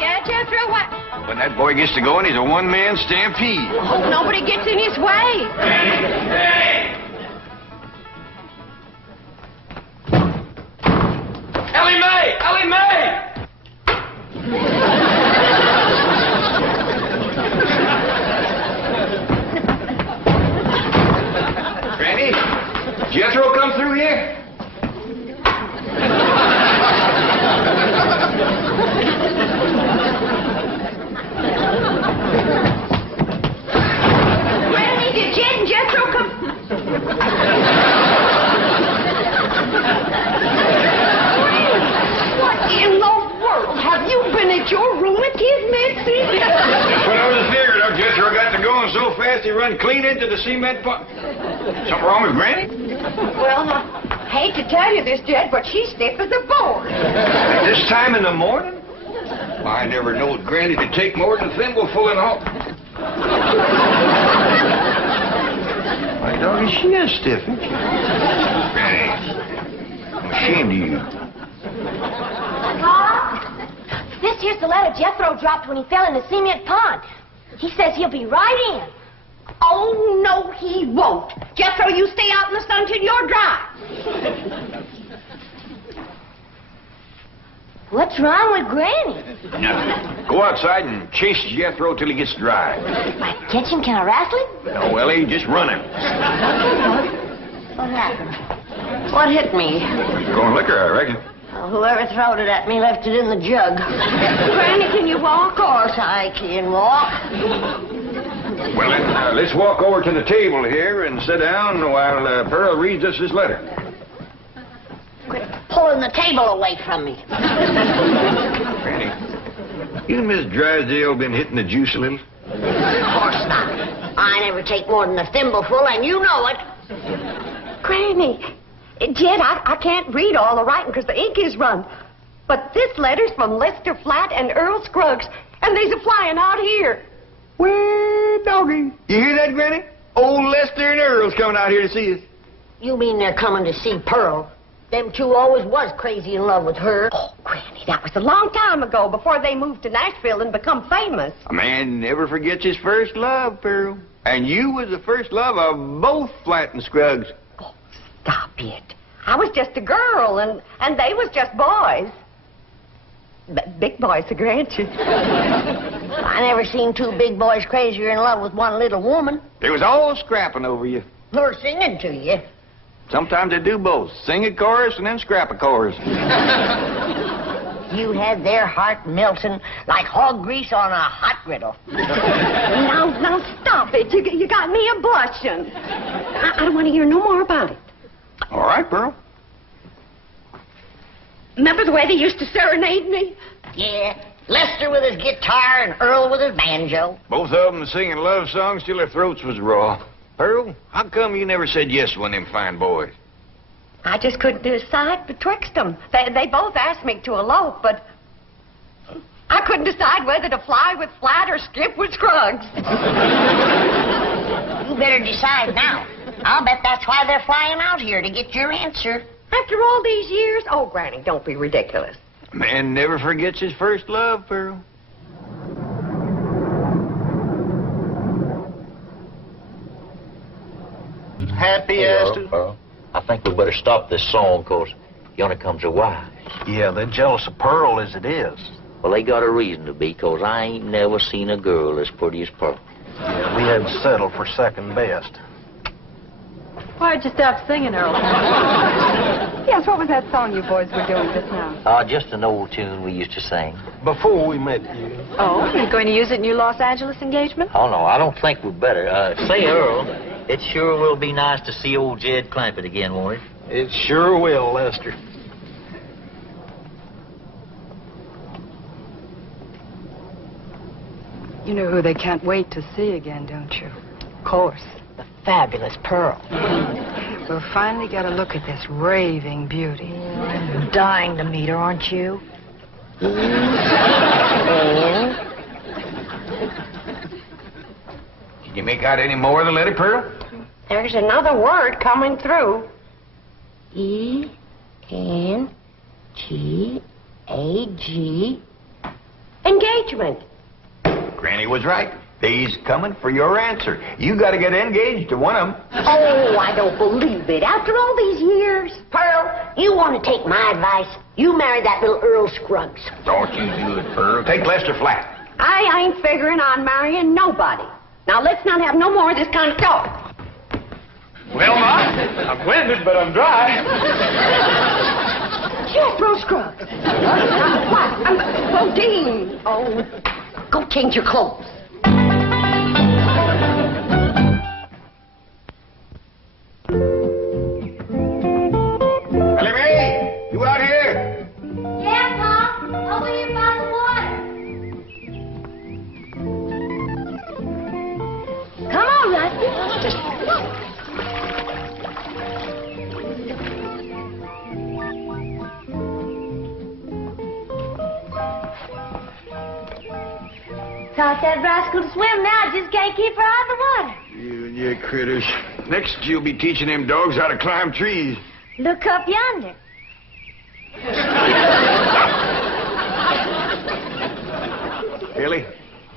Yeah, Jethro, what? When that boy gets to going, he's a one-man stampede. Hope nobody gets in his way. Hey! Ellie Mae! Ellie Mae! Granny, Jethro come through here? Granny, did Jed and Jethro come? What in the world? Have you been at your rheumatism, Mitzi? That's what I was figuring. Our Jethro got to going so fast he run clean into the cement pump. Something wrong with Granny? Well, I hate to tell you this, Jed, but she's stiff as a board. At this time in the morning? I never knowed Granny to take more than a thimbleful and all. My doggy, she is stiff, isn't she? Granny, I'm ashamed of you. This here's the letter Jethro dropped when he fell in the cement pond. He says he'll be right in. Oh, no, he won't. Jethro, you stay out in the sun till you're dry. What's wrong with Granny? Nothing. Go outside and chase Jethro till he gets dry. Like, catch him? Can I wrestle him? No, Ellie, just run him. What happened? What hit me? Going liquor, I reckon. Well, whoever throwed it at me left it in the jug. Granny, can you walk? Of course I can walk. Well, then, let's walk over to the table here and sit down while Pearl reads us this letter. Quit pulling the table away from me. Granny, you and Miss Drysdale been hitting the juice a little? Of course not. I never take more than a thimbleful, and you know it. Granny, Jed, I can't read all the writing because the ink is run. But this letter's from Lester Flatt and Earl Scruggs, and they's a-flying out here. Well, doggy. You hear that, Granny? Old Lester and Earl's coming out here to see us. You mean they're coming to see Pearl? Them two always was crazy in love with her. Oh, Granny, that was a long time ago, before they moved to Nashville and become famous. A man never forgets his first love, Pearl. And you was the first love of both Flatt and Scruggs. Oh, stop it. I was just a girl, and they was just boys. Big boys, I grant you. I never seen two big boys crazier in love with one little woman. They was all scrapping over you. Or singing to you. Sometimes they do both. Sing a chorus and then scrap a chorus. You had their heart melting like hog grease on a hot griddle. Now, stop it. You got me a blushing. I don't want to hear no more about it. All right, Pearl. Remember the way they used to serenade me? Yeah, Lester with his guitar and Earl with his banjo. Both of them singing love songs till their throats was raw. Pearl, how come you never said yes to one of them fine boys? I just couldn't decide betwixt them. They both asked me to elope, but I couldn't decide whether to fly with Flatt or skip with Scruggs. You better decide now. I'll bet that's why they're flying out here, to get your answer. After all these years? Oh, Granny, don't be ridiculous. A man never forgets his first love, Pearl. Happy as to... I think we better stop this song, 'cause yonder comes her wife. Yeah, they're jealous of Pearl as it is. Well, they got a reason to be, 'cause I ain't never seen a girl as pretty as Pearl. Yeah, we had to settle for second best. Why'd you stop singing, Earl? Yes, what was that song you boys were doing just now? Just an old tune we used to sing. Before we met you. Oh, you're going to use it in your Los Angeles engagement? Oh, no, I don't think we better. Say, Earl, it sure will be nice to see old Jed Clampett again, won't it? It sure will, Lester. You know who they can't wait to see again, don't you? Of course. The fabulous Pearl. We'll finally get a look at this raving beauty. I'm dying to meet her, aren't you? Can you make out any more of the letter, Pearl? There's another word coming through. E-N-G-A-G. engagement. Granny was right. They's coming for your answer. You got to get engaged to one of them. Oh, I don't believe it. After all these years. Pearl, you want to take my advice? You marry that little Earl Scruggs. Don't you do it, Pearl. Take Lester Flat. I ain't figuring on marrying nobody. Now, let's not have no more of this kind of talk. Well, Ma, I'm winded, but I'm dry. Jethro Scruggs. What? Bodine. Oh, go change your clothes. Ellie Mae, you out here? Yeah, Pop. Over here by the water. Come on, Rusty. Taught that rascal to swim now, just can't keep her out of the water. You and your critters. Next, you'll be teaching them dogs how to climb trees. Look up yonder. Ellie,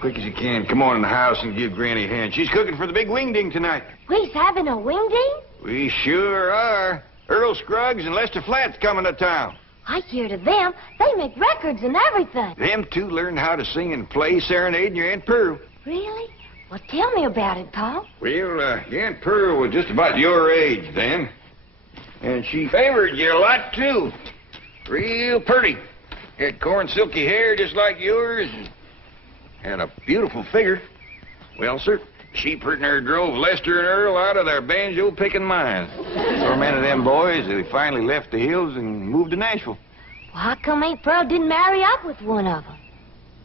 quick as you can, come on in the house and give Granny a hand. She's cooking for the big wingding tonight. We's having a wingding? We sure are. Earl Scruggs and Lester Flat's coming to town. I hear to them, they make records and everything. Them two learned how to sing and play serenading your Aunt Pearl. Really? Well, tell me about it, Pa. Well, your Aunt Pearl was just about your age then. And she favored you a lot, too. Real pretty. Had corn silky hair just like yours. And had a beautiful figure. Well, sir, she pretty near drove Lester and Earl out of their banjo-picking minds. Tormented them boys, they finally left the hills and moved to Nashville. Well, how come Aunt Pearl didn't marry up with one of them?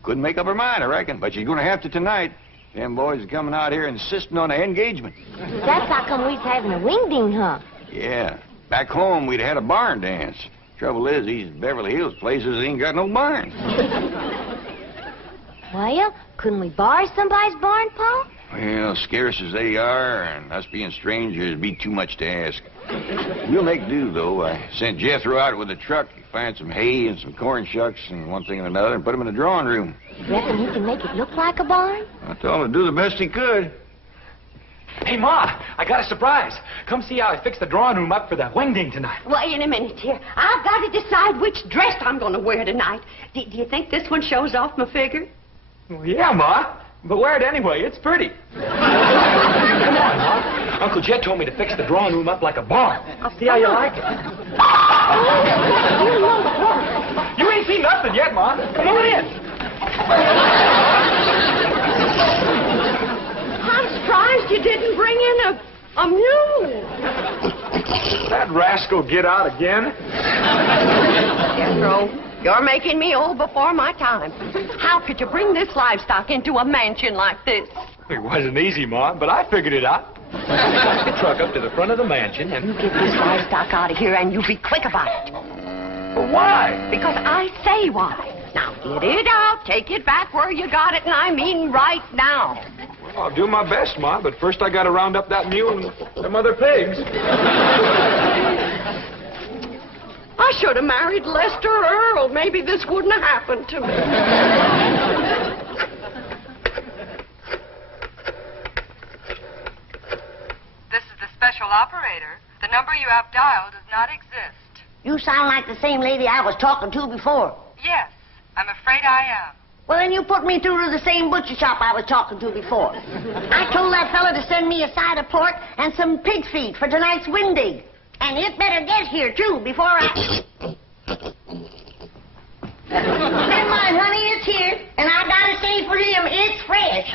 Couldn't make up her mind, I reckon, but she's going to have to tonight. Them boys are coming out here insisting on an engagement. That's how come we's having a wingding, huh? Yeah. Back home, we'd had a barn dance. Trouble is, these Beverly Hills places ain't got no barns. Well, couldn't we borrow somebody's barn, Pa? Well, scarce as they are, and us being strangers, it'd be too much to ask. We'll make do, though. I sent Jethro out with a truck to find some hay and some corn shucks and one thing and another and put them in the drawing room. Reckon he can make it look like a barn? I told him to do the best he could. Hey, Ma, I got a surprise. Come see how I fixed the drawing room up for the wingding tonight. Wait a minute here. I've got to decide which dress I'm going to wear tonight. Do you think this one shows off my figure? Well, yeah, Ma, but wear it anyway. It's pretty. Come on, Ma. Uncle Jed told me to fix the drawing room up like a barn. I'll see how you like it. You ain't seen nothing yet, Ma. Come on in. I'm surprised you didn't bring in a mule. That rascal get out again? Jethro, you're making me old before my time. How could you bring this livestock into a mansion like this? It wasn't easy, Ma, but I figured it out. Took the truck up to the front of the mansion and... You get this livestock out of here and you be quick about it. Well, why? Because I say why. Now, get it out. Take it back where you got it, and I mean right now. Well, I'll do my best, Ma, but first I gotta round up that mule and them other pigs. I should have married Lester Earl. Maybe this wouldn't have happened to me. This is the special operator. The number you have dialed does not exist. You sound like the same lady I was talking to before. Yes, I'm afraid I am. Well, then you put me through to the same butcher shop I was talking to before. I told that fella to send me a side of pork and some pig feet for tonight's wingding. And it better get here, too, before I... Never mind, honey, it's here. And I gotta say for him, it's fresh.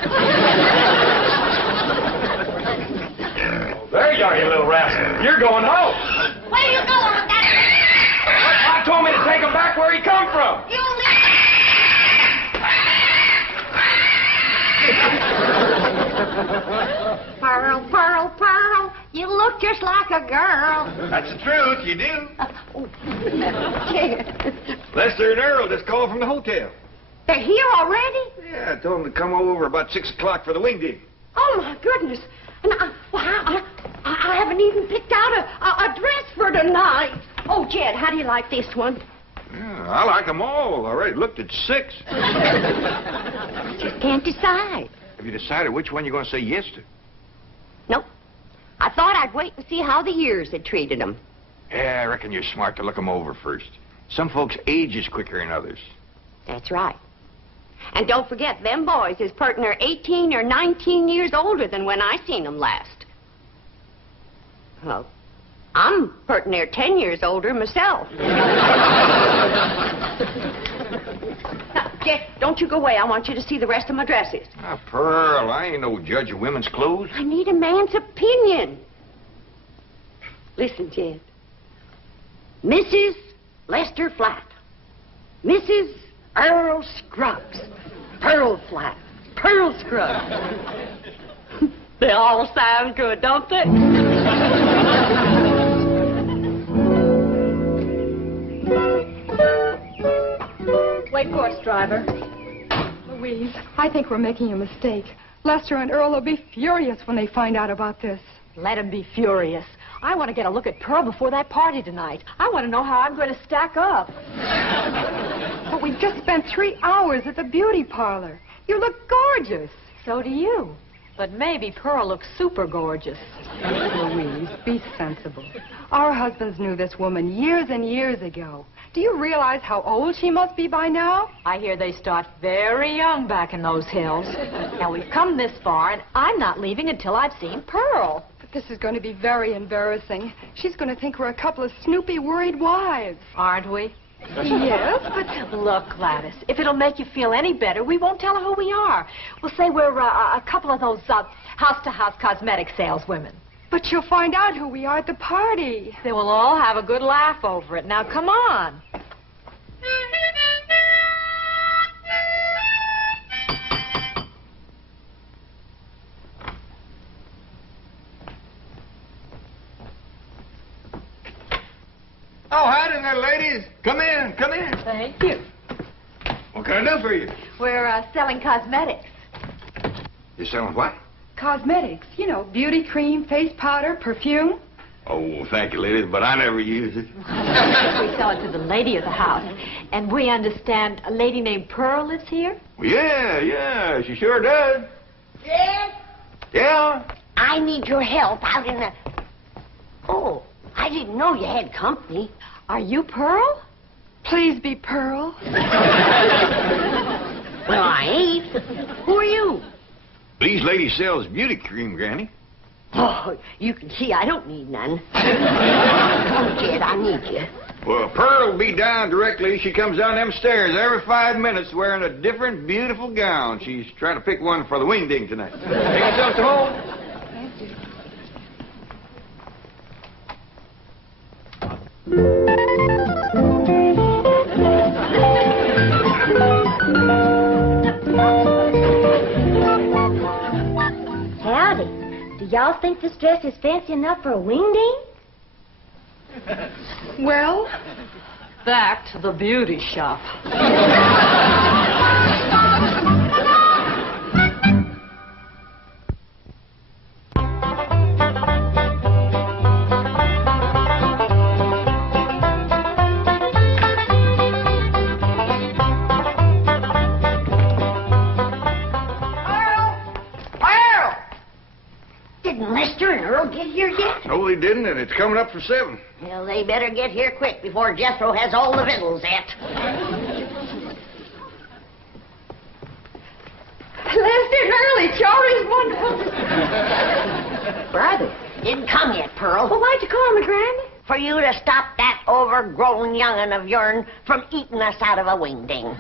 There you are, you little rascal. You're going home. Where you going with that? I told me to take him back where he come from. You Pearl, Pearl, Pearl, you look just like a girl. That's the truth, you do. Yeah. Lester and Earl just called from the hotel. They're here already? Yeah, I told them to come over about 6 o'clock for the wingding. Oh, my goodness. And I haven't even picked out a dress for tonight. Oh, Jed, how do you like this one? Yeah, I like them all. I already looked at 6. Just can't decide. Have you decided which one you're going to say yes to? Nope. I thought I'd wait and see how the years had treated them. Yeah, I reckon you're smart to look them over first. Some folks age is quicker than others. That's right. And don't forget, them boys is pert near 18 or 19 years older than when I seen them last. Well, I'm pert near 10 years older myself. Now, Jeff, don't you go away. I want you to see the rest of my dresses. Ah, Pearl, I ain't no judge of women's clothes. I need a man's opinion. Listen, Jed. Mrs. Lester Flat. Mrs. Earl Scruggs. Pearl Flat. Pearl Scruggs. They all sound good, don't they? Wait, course, driver. Louise, I think we're making a mistake. Lester and Earl will be furious when they find out about this. Let him be furious. I want to get a look at Pearl before that party tonight. I want to know how I'm going to stack up. But we've just spent 3 hours at the beauty parlor. You look gorgeous. So do you. But maybe Pearl looks super gorgeous. Louise, be sensible. Our husbands knew this woman years and years ago. Do you realize how old she must be by now? I hear they start very young back in those hills. Now, we've come this far, and I'm not leaving until I've seen Pearl. But this is going to be very embarrassing. She's going to think we're a couple of snoopy, worried wives. Aren't we? Yes, but... Look, Gladys, if it'll make you feel any better, we won't tell her who we are. We'll say we're a couple of those house-to-house cosmetic saleswomen. But you'll find out who we are at the party. They will all have a good laugh over it. Now, come on. Oh, howdy there, ladies. Come in, come in. Thank you. What can I do for you? We're selling cosmetics. You selling what? Cosmetics, you know, beauty cream, face powder, perfume. Oh, thank you, ladies, but I never use it. We sell it to the lady of the house. And we understand a lady named Pearl lives here? Well, yeah, she sure does. Jed, Yeah? I need your help out in the... Oh, I didn't know you had company. Are you Pearl? Please be Pearl. Well, I ain't. Who are you? These ladies sells beauty cream, Granny. Oh, you can see I don't need none. Come, Jed, I need you. Well, Pearl will be down directly. She comes down them stairs every 5 minutes wearing a different beautiful gown. She's trying to pick one for the wingding tonight. Take yourself to home. Thank you. Howdy. Do y'all think this dress is fancy enough for a wingding? Well, Back to the beauty shop. Didn't Lester and Earl get here yet? No, they didn't, and it's coming up for 7. Well, they better get here quick before Jethro has all the victuals at. Lester and Earl, it sure is wonderful. Brother, didn't come yet, Pearl. Well, why'd you call me, Granny? For you to stop that overgrown young'un of yourn from eating us out of a wingding.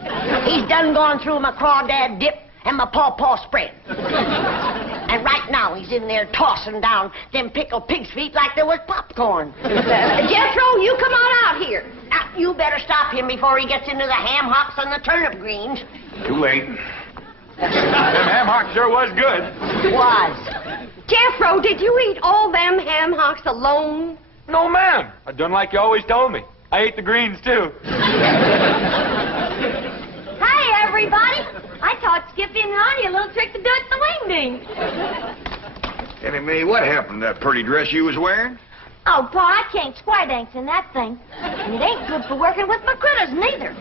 He's done gone through my crawdad dip and my pawpaw spread. And right now he's in there tossing down them pickled pig's feet like they was popcorn. Jethro, you come on out here. Now, you better stop him before he gets into the ham hocks and the turnip greens. Too late. Them ham hocks sure was good. Was. Jethro, did you eat all them ham hocks alone? No, ma'am. I done like you always told me. I ate the greens, too. Hi, everybody. I taught Skippy and Ronnie a little trick to do at the wingding. Annie Mae, what happened to that pretty dress you was wearing? Oh, Pa, I can't square dance in that thing. And it ain't good for working with my critters, neither.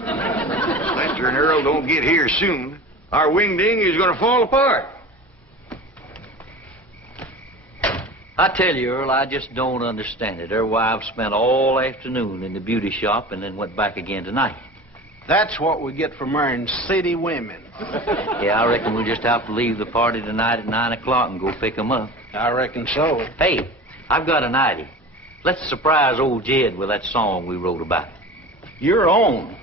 Lester and Earl don't get here soon. Our wing-ding is going to fall apart. I tell you, Earl, I just don't understand it. Their wives spent all afternoon in the beauty shop and then went back again tonight. That's what we get for marrying city women. Yeah, I reckon we'll just have to leave the party tonight at 9 o'clock and go pick them up. I reckon so. Hey, I've got an idea. Let's surprise old Jed with that song we wrote about him. Your own.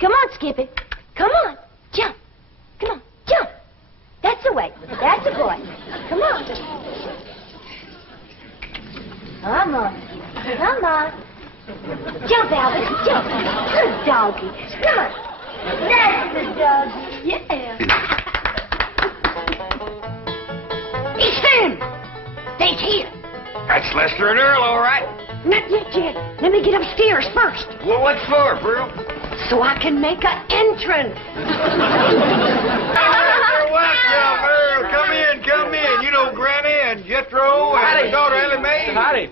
Come on, Skippy. Come on. Jump. Come on. Jump. That's the way. That's the boy. Come on. Come on. Come on. Jump, Albert. Jump. Good doggy. Come on. That's the doggy. Yeah. He's him. They's here. That's Lester and Earl, all right. Not yet, Jed. Let me get upstairs first, Well, what for, Pearl? so I can make an entrance. Welcome, Earl. Come in, come in. You know Granny and Jethro and the daughter Ellie Mae. Howdy.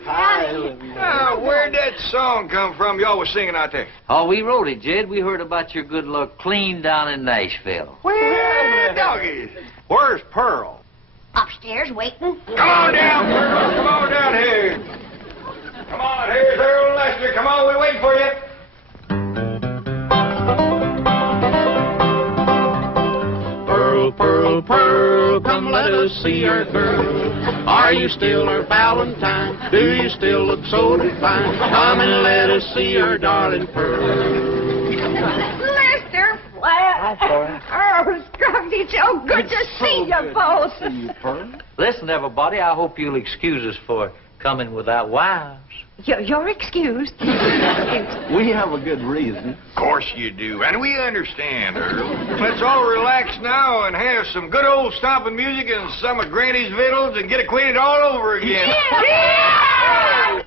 Where'd that song come from y'all was singing out there? Oh, we wrote it, Jed. We heard about your good luck clean down in Nashville. Where doggies? Where's Pearl? Upstairs waiting. Come on down, Pearl. Come on down here. Come on, here's Earl and Lester. Come on, we're waiting for you. Pearl, Pearl, Pearl, come let us see our girl. Are you still our Valentine? Do you still look so divine? Come and let us see our darling Pearl. Lester, oh, Scruffy, so good to see you both. Listen, everybody, I hope you'll excuse us for coming without wives. You're excused. We have a good reason. Of course you do, and we understand, Earl. Let's all relax now and have some good old stomping music and some of Granny's victuals and get acquainted all over again. Yeah.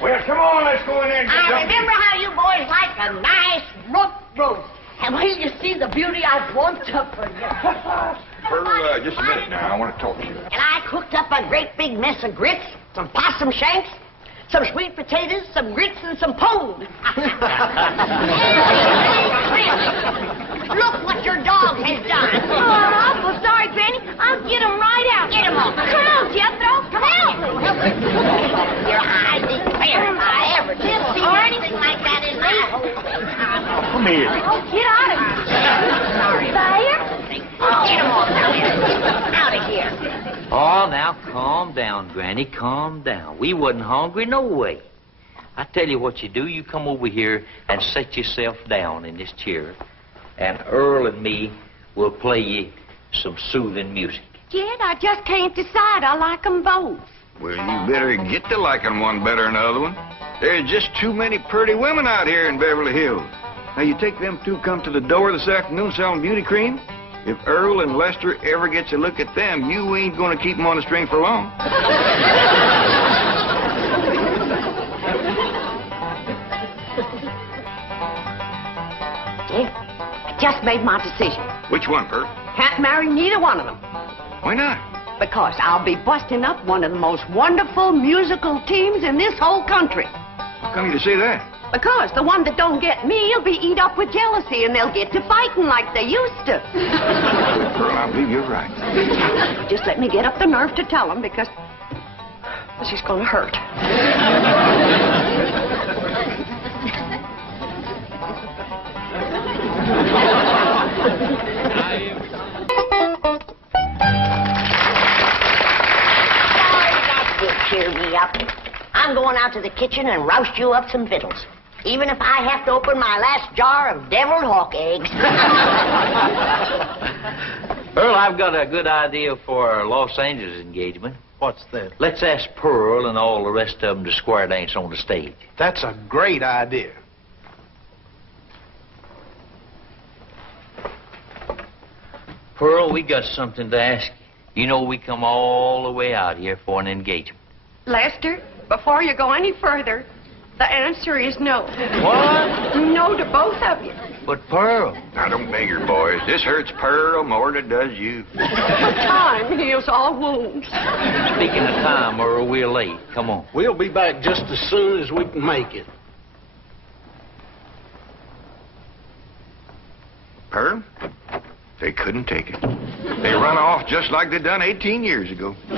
Well, come on, let's go in there and get I something. remember how you boys like a nice roast. And when you see the beauty I brought up for you. Pearl, just a minute now. I want to talk to you. And I cooked up a great big mess of grits, some possum shanks, some sweet potatoes, some grits, and some pone. Look what your dog has done. Oh, I'm awful sorry, Granny. I'll get him right out. Get him on. Come on, Jethro. Come on. Your eyes declare if I ever did see anything like that in my whole life. Come here. Oh, get out of here. Sorry. Fire? Get him on out of here. Oh, now calm down, Granny, calm down. We wasn't hungry no way. I tell you what you do. You come over here and set yourself down in this chair, and Earl and me will play you some soothing music. Jed, I just can't decide. I like them both. Well, you better get to liking one better than the other one. There's just too many pretty women out here in Beverly Hills. Now, you take them two come to the door this afternoon selling beauty cream. If Earl and Lester ever gets a look at them, you ain't going to keep them on the string for long. Jed, I just made my decision. Which one, Pearl? Can't marry neither one of them. Why not? Because I'll be busting up one of the most wonderful musical teams in this whole country. How come you to say that? Because the one that don't get me will be eat up with jealousy, and they'll get to fighting like they used to. Pearl, I believe you're right. Just let me get up the nerve to tell them, because this is going to hurt. Cheer me up. I'm going out to the kitchen and roust you up some victuals. even if I have to open my last jar of deviled hawk eggs. Earl, I've got a good idea for our Los Angeles engagement. What's that? Let's ask Pearl and all the rest of them to square dance on the stage. That's a great idea. Pearl, we got something to ask you. You know we come all the way out here for an engagement. Lester, before you go any further, the answer is no. What? No to both of you. But Pearl... Now, don't beg her, boys. This hurts Pearl more than it does you. Time heals all wounds. Speaking of time, Earl, we're late. Come on. We'll be back just as soon as we can make it. Pearl, they couldn't take it. They run off just like they done 18 years ago. They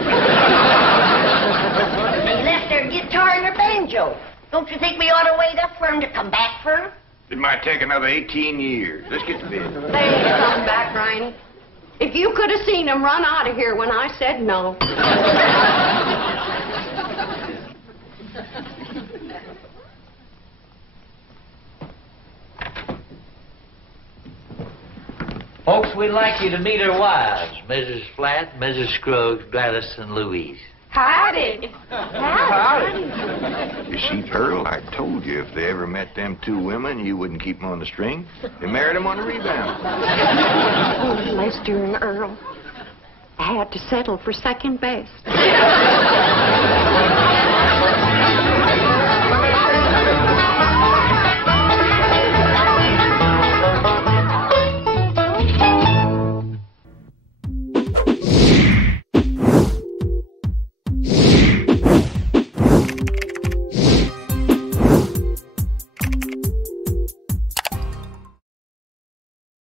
left their guitar and their banjo. Don't you think we ought to wait up for them to come back for them? It might take another 18 years. Let's get to bed. They ain't coming back, Riney. If you could have seen them run out of here when I said no. Folks, we'd like you to meet our wives, Mrs. Flatt, Mrs. Scruggs, Gladys, and Louise. Howdy. You see, Pearl, I told you if they ever met them two women, you wouldn't keep them on the string. They married them on the rebound. Oh, Lester and Earl. I had to settle for second best.